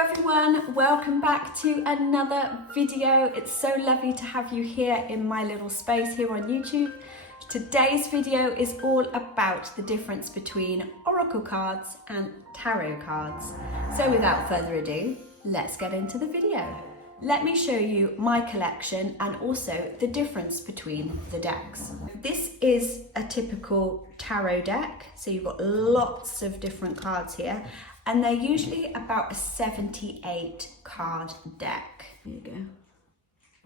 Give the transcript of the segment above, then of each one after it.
everyone, welcome back to another video. It's so lovely to have you here in my little space here on YouTube. Today's video is all about the difference between oracle cards and tarot cards. So without further ado, let's get into the video. Let me show you my collection and also the difference between the decks. This is a typical tarot deck, so you've got lots of different cards here, and they're usually about a 78 card deck. There you go.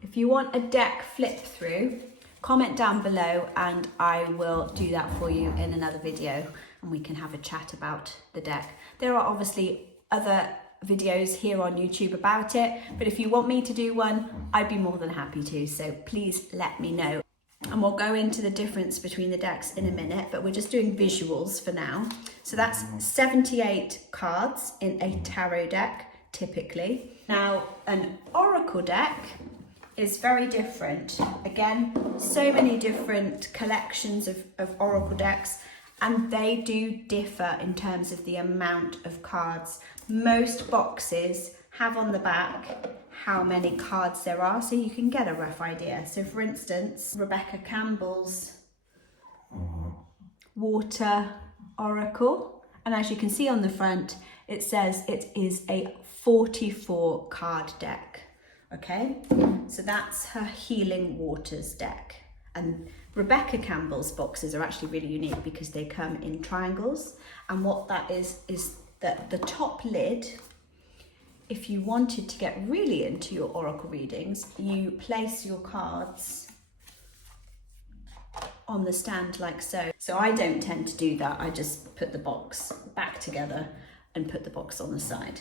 If you want a deck flip through, comment down below and I will do that for you in another video and we can have a chat about the deck. There are obviously other videos here on YouTube about it, but if you want me to do one, I'd be more than happy to, so please let me know. And we'll go into the difference between the decks in a minute, but we're just doing visuals for now. So that's 78 cards in a tarot deck, typically. Now, an oracle deck is very different. Again, so many different collections of oracle decks, and they do differ in terms of the amount of cards. Most boxes have on the back how many cards there are, so you can get a rough idea. So for instance, Rebecca Campbell's water oracle, and as you can see on the front, it says it is a 44 card deck. Okay, so that's her Healing Waters deck. And Rebecca Campbell's boxes are actually really unique because they come in triangles, and what that is that the top lid, if you wanted to get really into your oracle readings, you place your cards on the stand like so. So I don't tend to do that. I just put the box back together and put the box on the side.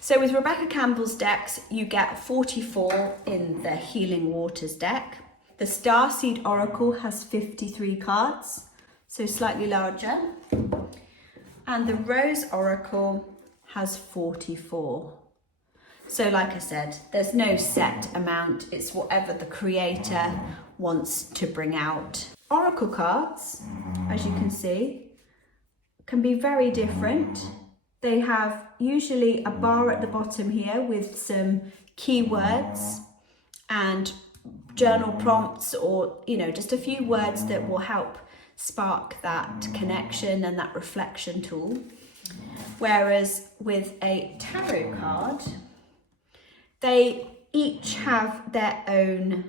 So with Rebecca Campbell's decks, you get 44 in the Healing Waters deck. The Starseed Oracle has 53 cards, so slightly larger. And the Rose Oracle has 44. So like I said, there's no set amount. It's whatever the creator wants to bring out. Oracle cards, as you can see, can be very different. They have usually a bar at the bottom here with some keywords and journal prompts, or just a few words that will help spark that connection and that reflection tool. Whereas with a tarot card, they each have their own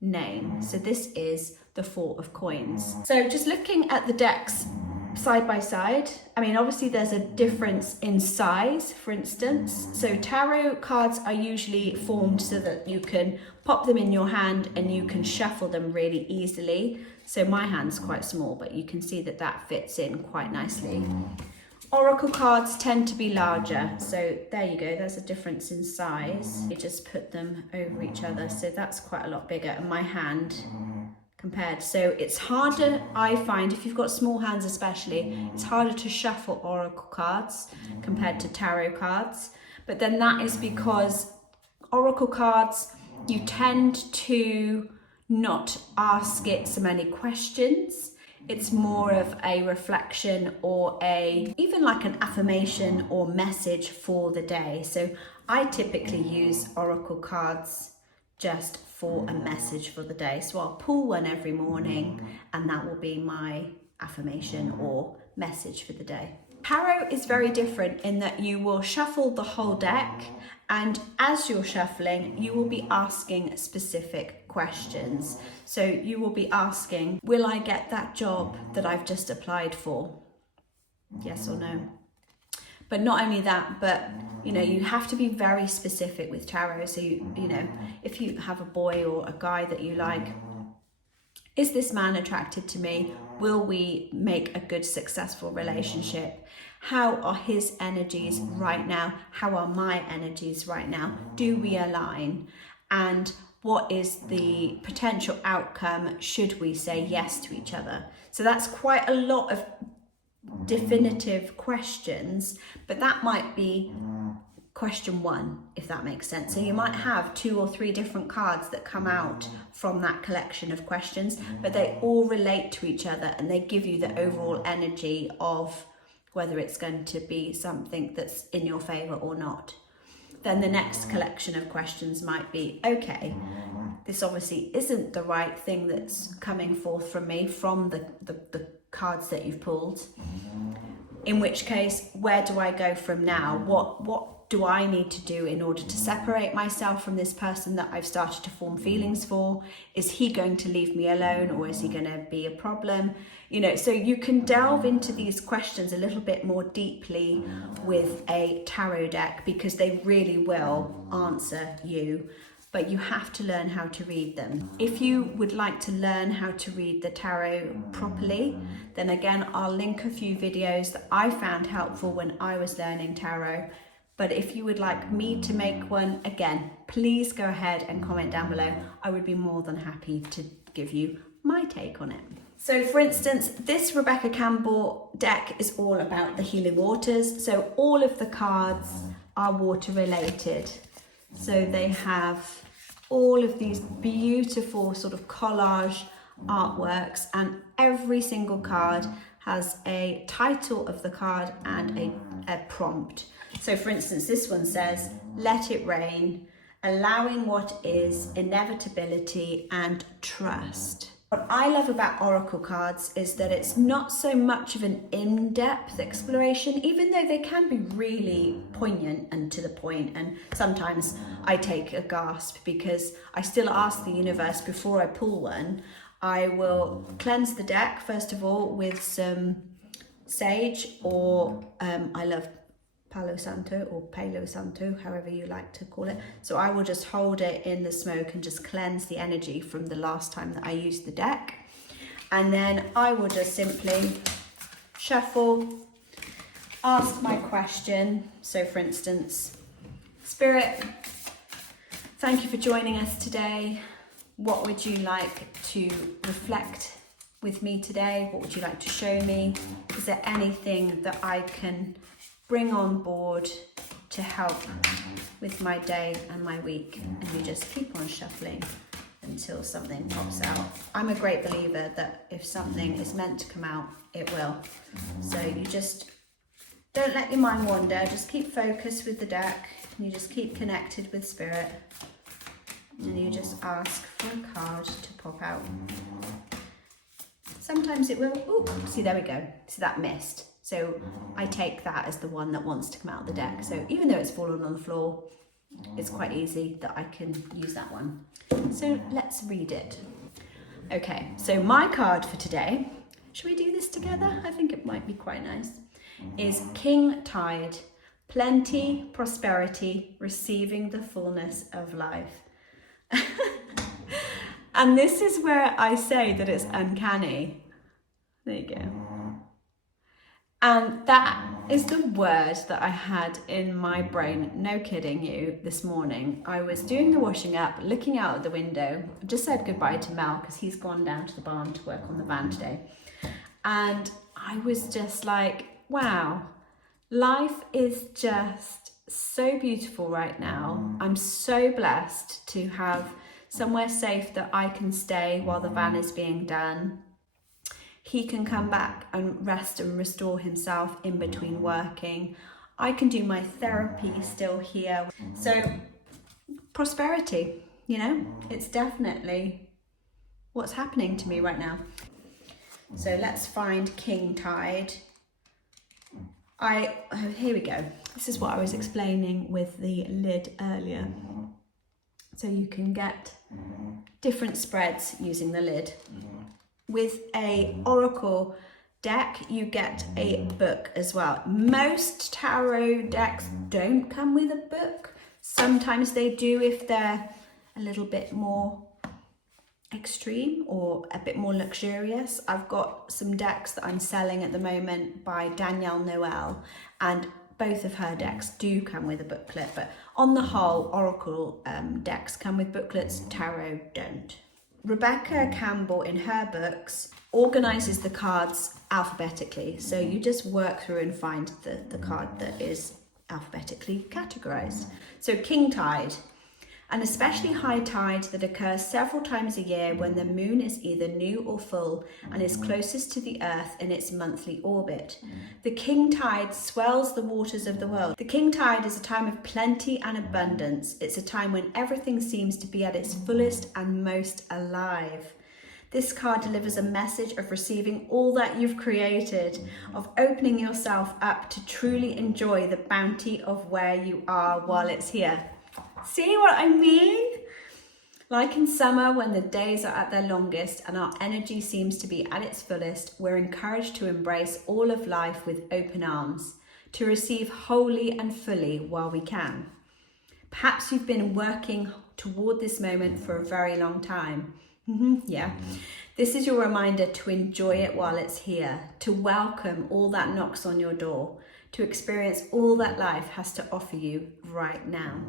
name. So this is the Four of Coins. So just looking at the decks side by side, I mean, obviously there's a difference in size, for instance. So tarot cards are usually formed so that you can pop them in your hand and you can shuffle them really easily. So my hand's quite small, but you can see that that fits in quite nicely. Oracle cards tend to be larger. So there you go, there's a difference in size. You just put them over each other. So that's quite a lot bigger, and my hand compared. So it's harder, I find, if you've got small hands especially, it's harder to shuffle oracle cards compared to tarot cards. But then that is because oracle cards, you tend to not ask it so many questions. It's more of a reflection or even like an affirmation or message for the day. So I typically use oracle cards just for a message for the day. So I'll pull one every morning and that will be my affirmation or message for the day. Tarot is very different in that you will shuffle the whole deck, and as you're shuffling, you will be asking specific questions. So you will be asking, will I get that job that I've just applied for? Yes or no? But not only that, but you have to be very specific with tarot. So if you have a boy or a guy that you like, is this man attracted to me? Will we make a good, successful relationship? How are his energies right now? How are my energies right now? Do we align? And what is the potential outcome should we say yes to each other? So that's quite a lot of definitive questions, but that might be question one, if that makes sense. So you might have 2 or 3 different cards that come out from that collection of questions, but they all relate to each other and they give you the overall energy of whether it's going to be something that's in your favor or not. then the next collection of questions might be, okay, this obviously isn't the right thing that's coming forth from me from the cards that you've pulled. In which case, where do I go from now? What do I need to do in order to separate myself from this person that I've started to form feelings for? Is he going to leave me alone, or is he going to be a problem? You know, so you can delve into these questions a little bit more deeply with a tarot deck, because they really will answer you, but you have to learn how to read them. If you would like to learn how to read the tarot properly, then again, I'll link a few videos that I found helpful when I was learning tarot. But if you would like me to make one, again, please go ahead and comment down below. I would be more than happy to give you my take on it. So for instance, this Rebecca Campbell deck is all about the healing waters. So all of the cards are water related. So they have all of these beautiful sort of collage artworks, and every single card has a title of the card and a prompt. So for instance, this one says, "Let it rain, allowing what is, inevitability and trust." What I love about oracle cards is that it's not so much of an in-depth exploration, even though they can be really poignant and to the point, and sometimes I take a gasp because I still ask the universe before I pull one. I will cleanse the deck first of all with some sage, or I love palo santo or palo santo, however you like to call it. So I will just hold it in the smoke and just cleanse the energy from the last time that I used the deck. And then I will just simply shuffle, ask my question. So for instance, Spirit, thank you for joining us today. What would you like to reflect with me today? What would you like to show me? Is there anything that I can bring on board to help with my day and my week? And you just keep on shuffling until something pops out. I'm a great believer that if something is meant to come out, it will. So you just don't let your mind wander, just keep focused with the deck, and you just keep connected with Spirit, and you just ask for a card to pop out. Sometimes it will. Ooh, see, there we go. See, that missed. So I take that as the one that wants to come out of the deck. So even though it's fallen on the floor, it's quite easy that I can use that one. So let's read it. Okay, so my card for today, should we do this together? I think it might be quite nice, is King Tide, plenty, prosperity, receiving the fullness of life. And this is where I say that it's uncanny. There you go. And that is the word that I had in my brain, no kidding you, this morning. I was doing the washing up, looking out of the window. I just said goodbye to Mel because he's gone down to the barn to work on the van today. And I was just like, wow, life is just so beautiful right now. I'm so blessed to have somewhere safe that I can stay while the van is being done. He can come back and rest and restore himself in between working. I can do my therapy still here. So prosperity, you know, it's definitely what's happening to me right now. So let's find King Tide. Here we go. This is what I was explaining with the lid earlier. So you can get different spreads using the lid. With a oracle deck, you get a book as well. Most tarot decks don't come with a book. Sometimes they do if they're a little bit more extreme or a bit more luxurious. I've got some decks that I'm selling at the moment by Danielle Noel, and both of her decks do come with a booklet, but on the whole, oracle decks come with booklets, tarot don't. Rebecca Campbell in her books organises the cards alphabetically, so you just work through and find the card that is alphabetically categorised. So King Tide, an especially high tide that occurs several times a year when the moon is either new or full and is closest to the earth in its monthly orbit. The king tide swells the waters of the world. The king tide is a time of plenty and abundance. It's a time when everything seems to be at its fullest and most alive. This card delivers a message of receiving all that you've created, of opening yourself up to truly enjoy the bounty of where you are while it's here. See what I mean? Like in summer, when the days are at their longest and our energy seems to be at its fullest, we're encouraged to embrace all of life with open arms, to receive wholly and fully while we can. Perhaps you've been working toward this moment for a very long time. Yeah. This is your reminder to enjoy it while it's here, to welcome all that knocks on your door, to experience all that life has to offer you right now.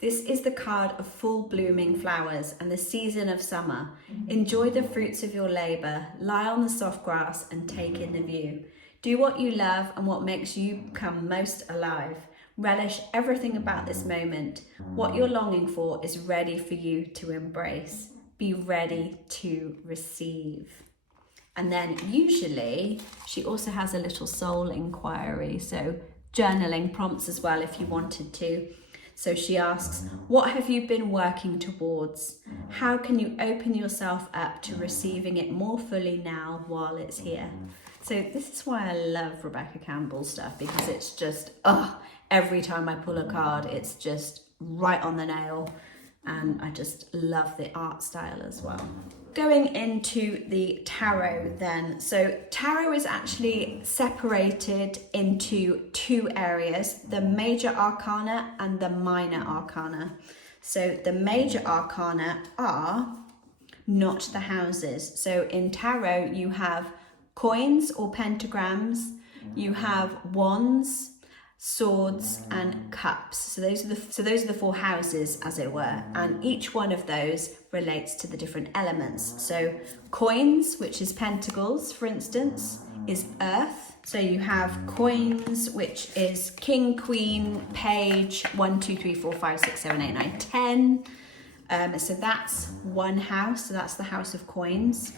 This is the card of full blooming flowers and the season of summer. Enjoy the fruits of your labour, lie on the soft grass and take in the view. Do what you love and what makes you come most alive. Relish everything about this moment. What you're longing for is ready for you to embrace. Be ready to receive. And then usually she also has a little soul inquiry, so journaling prompts as well if you wanted to. So she asks, what have you been working towards? How can you open yourself up to receiving it more fully now while it's here? So this is why I love Rebecca Campbell's stuff, because it's just, every time I pull a card, it's just right on the nail. And I just love the art style as well. Going into the tarot then. So tarot is actually separated into two areas, the major arcana and the minor arcana. So the major arcana are not the houses. So in tarot, you have coins or pentagrams, you have wands, swords and cups. So those are the four houses, as it were, and each one of those relates to the different elements. So coins, which is pentacles, for instance, is earth. So you have coins, which is king, queen, page, 1, 2, 3, 4, 5, 6, 7, 8, 9, 10. So that's one house. So that's the house of coins.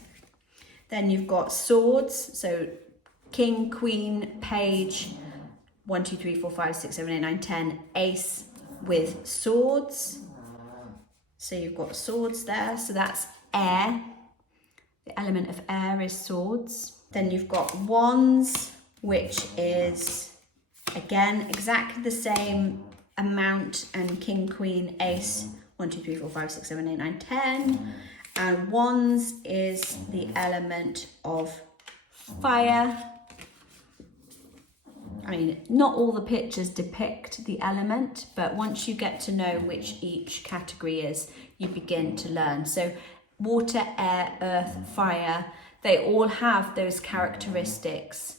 Then you've got swords. So king, queen, page, 1, 2, 3, 4, 5, 6, 7, 8, 9, 10, ace with swords. So you've got swords there. So that's air. The element of air is swords. Then you've got wands, which is, again, exactly the same amount, and king, queen, ace, 1, 2, 3, 4, 5, 6, 7, 8, 9, 10. And wands is the element of fire. I mean, not all the pictures depict the element, but once you get to know which each category is, you begin to learn. So water, air, earth, fire, they all have those characteristics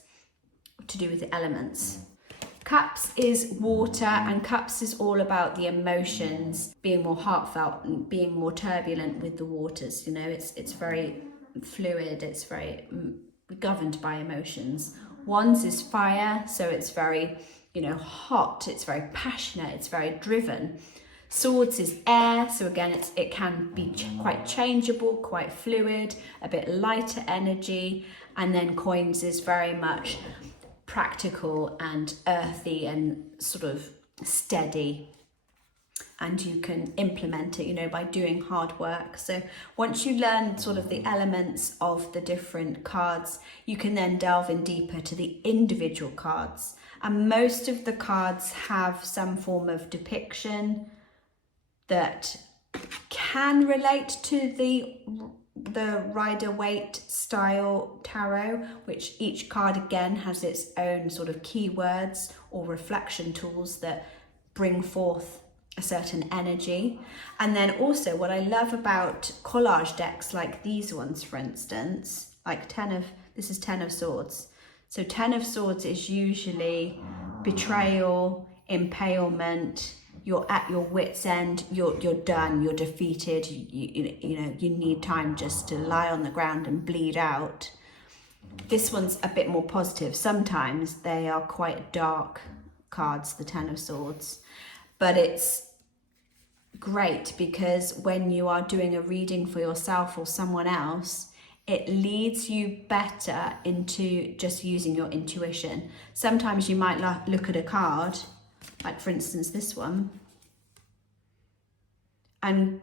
to do with the elements. Cups is water, and cups is all about the emotions, being more heartfelt and being more turbulent with the waters. You know, it's very fluid, it's very governed by emotions. Wands is fire, so it's very, hot, it's very passionate, it's very driven. Swords is air, so again, it can be quite changeable, quite fluid, a bit lighter energy. And then coins is very much practical and earthy and sort of steady. And you can implement it, by doing hard work. So once you learn sort of the elements of the different cards, you can then delve in deeper to the individual cards. And most of the cards have some form of depiction that can relate to the Rider-Waite style tarot, which each card again has its own sort of keywords or reflection tools that bring forth a certain energy. And then also what I love about collage decks like these ones, for instance, like this is 10 of Swords. So 10 of Swords is usually betrayal, impalement, you're at your wit's end, you're done, you're defeated, you need time just to lie on the ground and bleed out. This one's a bit more positive. Sometimes they are quite dark cards, the 10 of Swords, but it's great because when you are doing a reading for yourself or someone else, it leads you better into just using your intuition. Sometimes you might look at a card, like for instance this one, and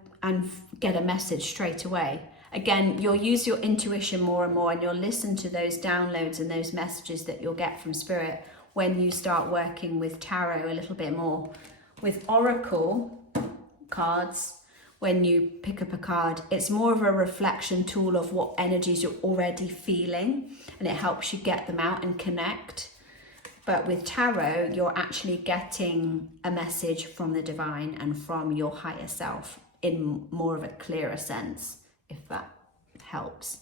get a message straight away. Again, you'll use your intuition more and more, and you'll listen to those downloads and those messages that you'll get from Spirit when you start working with tarot a little bit more. With oracle cards, when you pick up a card, it's more of a reflection tool of what energies you're already feeling, and it helps you get them out and connect. But with tarot, you're actually getting a message from the divine and from your higher self in more of a clearer sense, if that helps.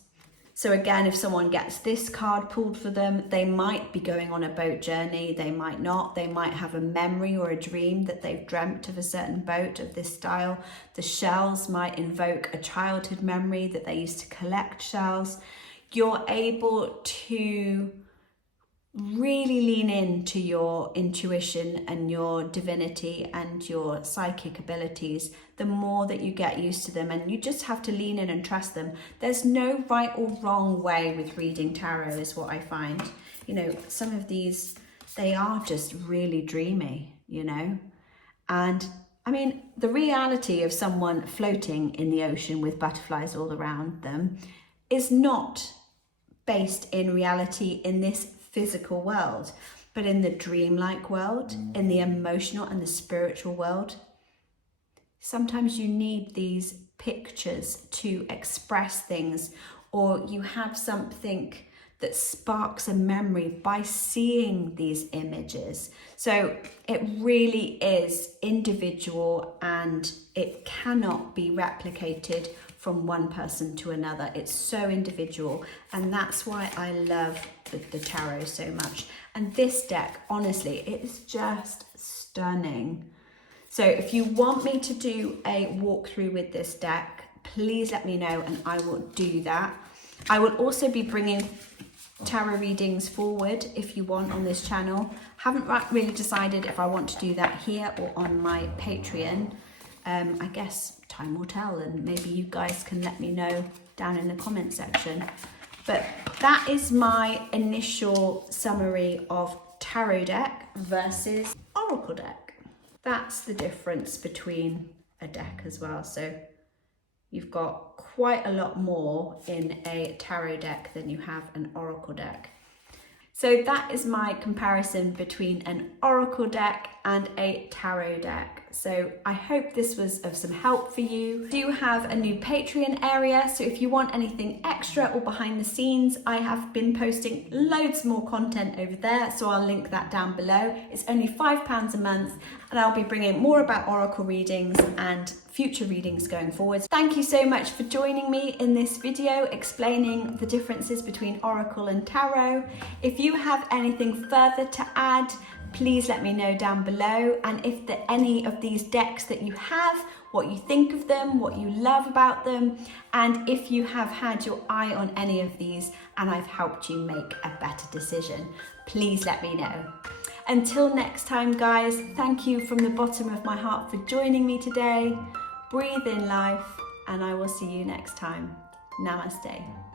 So again, if someone gets this card pulled for them, they might be going on a boat journey, they might not, they might have a memory or a dream that they've dreamt of a certain boat of this style. The shells might invoke a childhood memory that they used to collect shells. You're able to really lean into your intuition and your divinity and your psychic abilities the more that you get used to them, and you just have to lean in and trust them. There's no right or wrong way with reading tarot is what I find. You know, some of these, they are just really dreamy, you know. And I mean, the reality of someone floating in the ocean with butterflies all around them is not based in reality in this physical world, but in the dreamlike world, in the emotional and the spiritual world. Sometimes you need these pictures to express things, or you have something that sparks a memory by seeing these images. So it really is individual, and it cannot be replicated from one person to another. It's so individual, and that's why I love the tarot so much. And this deck, honestly, it is just stunning. So if you want me to do a walkthrough with this deck, please let me know and I will do that. I will also be bringing tarot readings forward if you want on this channel. Haven't really decided if I want to do that here or on my Patreon. I guess time will tell, and maybe you guys can let me know down in the comment section. But that is my initial summary of tarot deck versus oracle deck. That's the difference between a deck as well. So you've got quite a lot more in a tarot deck than you have an oracle deck. So that is my comparison between an oracle deck and a tarot deck. So I hope this was of some help for you. I do have a new Patreon area, so if you want anything extra or behind the scenes, I have been posting loads more content over there, so I'll link that down below. It's only £5 a month, and I'll be bringing more about oracle readings and future readings going forward. Thank you so much for joining me in this video explaining the differences between oracle and tarot. If you have anything further to add, please let me know down below. And if any of these decks that you have, what you think of them, what you love about them, and if you have had your eye on any of these and I've helped you make a better decision, please let me know. Until next time, guys, thank you from the bottom of my heart for joining me today. Breathe in life, and I will see you next time. Namaste.